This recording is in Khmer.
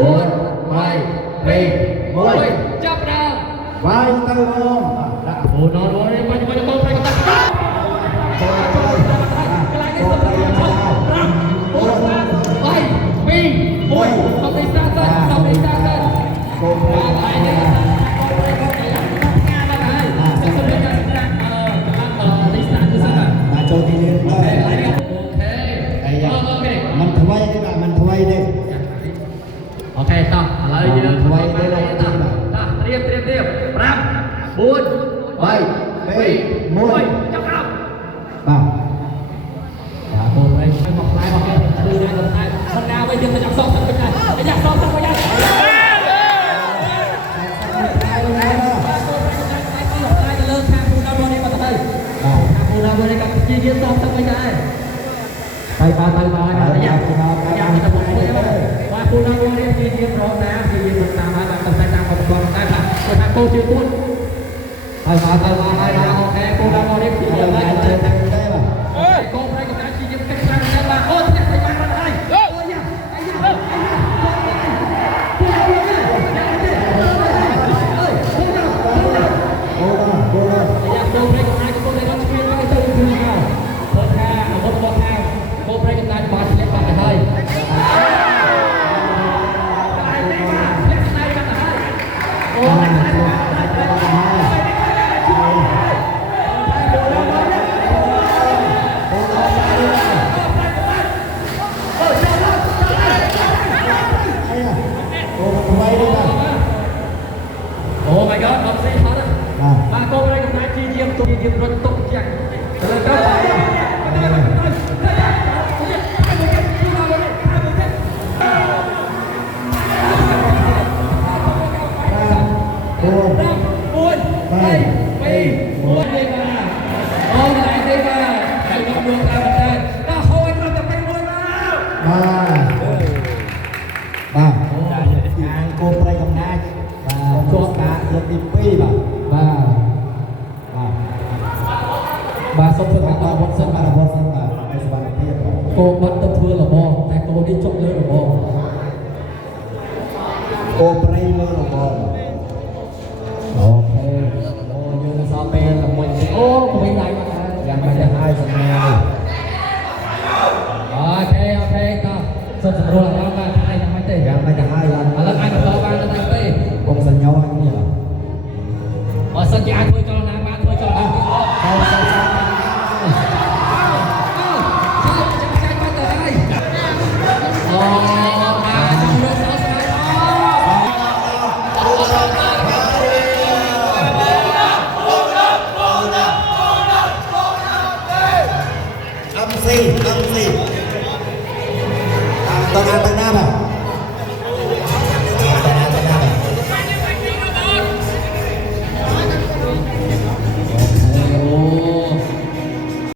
4 3 2 1ចាប់ដើមវាយទៅបង ដាក់អូនននេះបាញ់កូនប្រៃកតាកន្លែងនេះសម្រាប់5 4 3 2 1សំដីស្រាសិនសំដីស្រាសិន កូនប្រៃ ហើយនេះកូនប្រៃកតាញ៉ាំញ៉ាំហើយសំដីស្រាសម្រាប់នេះស្រាគឺសិនបាទចូលទីនេះអូខេมันថ្មីទេបាទมันថ្មីទេ អូខេតោះឥឡូវយើងថ្មីទៅដល់តោះត្រៀម5 4 3 2 1ចាប់ដល់បាទបាទកូនប្រៃមកផ្លែមកគេគឺយើងទៅតែមិនណាវិញយើងទៅចាប់សងទៅវិញហើយចាប់សងទៅវិញហើយលើខាងពូដល់នេះមកទៅខាងពូដល់នេះក៏ជាយើងសងទៅវិញដែរហើយបាទយ៉ាពូដល់យ៉ាទៅមកវិញបាទពូដល់នេះជាយើងរងណាជាយើងមិនតាមហើយបាទតែតាមកំប៉ុងដែរបាទគាត់ថាកូនជាពួនហើយបាទអូខេពូដល់នេះជាយើងដែរទៅតែបាទកូនប្រៃកតាជាយើងគិតខ្លាំងណាស់បាទអូតែតែបានហើយអូយ៉ាអូបាទគោល យ៉ាកូនប្រៃកតាកូនរត់ឈ្មោះទៅគឺមកព្រោះថាអាវុធរបស់ខាងកូនប្រៃកតាបានធ្លាក់បាត់ទៅហើយអូអូ my god អត់ស៊ីថតបាទកូនប្រៃកតាជាយាមទុកយាមរត់ទុកយ៉ាងទៅគោប្រៃកំណាចបាទជាប់ការលើកទី2បាទសុំធ្វើការវត្តសិនបាទវត្តសិនបាទឲ្យសុខភាពគោបិទទៅធ្វើរបងតែគោនេះចុកលើរបងគោប្រៃលើរបងអូខេអូយើងសល់ពេលមួយអូវិញដៃមកយ៉ាងមិនได้ឲ្យសញ្ញានេះអូខេតោះសុំសម្រួលអារម្មណ៍បាទថ្ងៃយ៉ាងម៉េចទេយ៉ាងមិនได้ឲ្យឡើងឥឡូវអាចបន្តបានទៅតែទេកុំសញ្ញានេះបើសិនជាអាចធ្វើចលនាបានធ្វើចលនាទៅHãy subscribe cho kênh Ghiền Mì Gõ để không bỏ lỡ